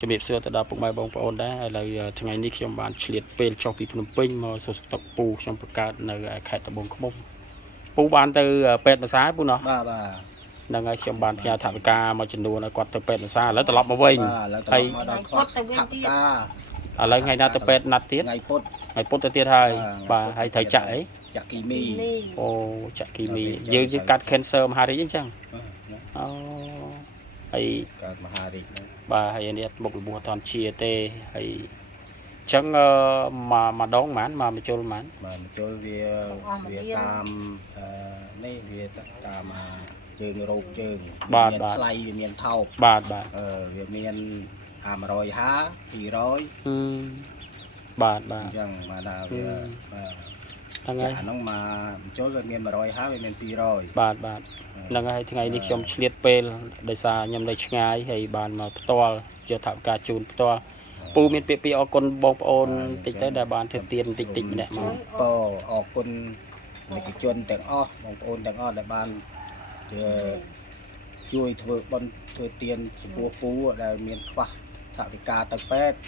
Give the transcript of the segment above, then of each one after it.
ជំរាបសួរទៅដល់ពុកម៉ែបងប្អូនដែរឥឡូវថ្ងៃនេះខ្ញុំបានឆ្លៀតពេលចុះពីភ្នំពេញមកសួរសុខទុក្ខពូខ្ញុំបង្កើតនៅខេត្តត្បូងឃ្មុំពូបានទៅពេទ្យម្សាពូណោះបាទហ្នឹងហើយខ្ញុំបានផ្ញើថវិកាមួយចំនួនឲ្យគាត់ទៅពេទ្យម្សាឥឡូវត្រឡប់មកវិញហើយមកដល់គាត់ទៅវិញទៀតឥឡូវថ្ងៃណាទៅពេទ្យណាត់ទៀតថ្ងៃពុធទៅទៀតហើយបាទហើយត្រូវចាក់អីចាក់គីមីអូចាក់គីមីយើងកាត់ cancer មហារីកអញ្ចឹងអូហើយកាត់មហារីកបាទហើយនេះមុខរបួសអត់ទាន់ជាទេហើយអញ្ចឹងម្ដងហ្មងមកបញ្ចូលហ្មងបាទបញ្ចូលវាតាមនេះវាតាមជើងរោគជើងបាទថ្លៃវាមានថោកបាទវាមាន150 200បាទអញ្ចឹងមកដល់វាបាទហ្នឹងហើយអាហ្នឹងមកបញ្ចូលវាមាន150វាមាន200បាទហ្នឹងហើយថ្ងៃនេះខ្ញុំឆ្លៀតពេលដោយសារខ្ញុំនៅឆ្ងាយហើយបានមកផ្ទាល់យកថវិកាជូនផ្ទាល់ពូមានពាក្យពីអរគុណបងប្អូនតិចទៅដែលបានធ្វើទានតិចម្នាក់មកអរគុណនិកជនទាំងអស់បងប្អូនទាំងអស់ដែលបានជួយធ្វើបុណ្យធ្វើទានចំពោះពូដែលមានខ្វះថវិកាទៅពេទ្យ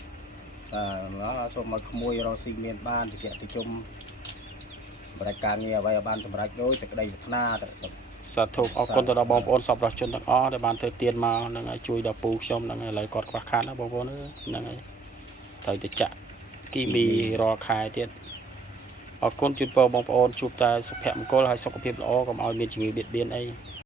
បាទសូមឲ្យក្មួយរស់ស៊ីមានបានតិចតិចជុំបរិការងារអ្វីឲ្យបានសម្រេចដោយសេចក្តីប្រាថ្នាទៅសាធុអរគុណទៅដល់បងប្អូនសប្បុរសជនទាំងអស់ដែលបានធ្វើទានមកហ្នឹងហើយជួយដល់ពូខ្ញុំហ្នឹងហើយឥឡូវគាត់ខ្វះខាតណាបងប្អូនហ្នឹងហើយត្រូវទៅចាក់គីមីរាល់ខែទៀតអរគុណជូនពរបងប្អូនជួបតែសុភមង្គលហើយសុខភាពល្អកុំឲ្យមានជំងឺបៀតបៀនអី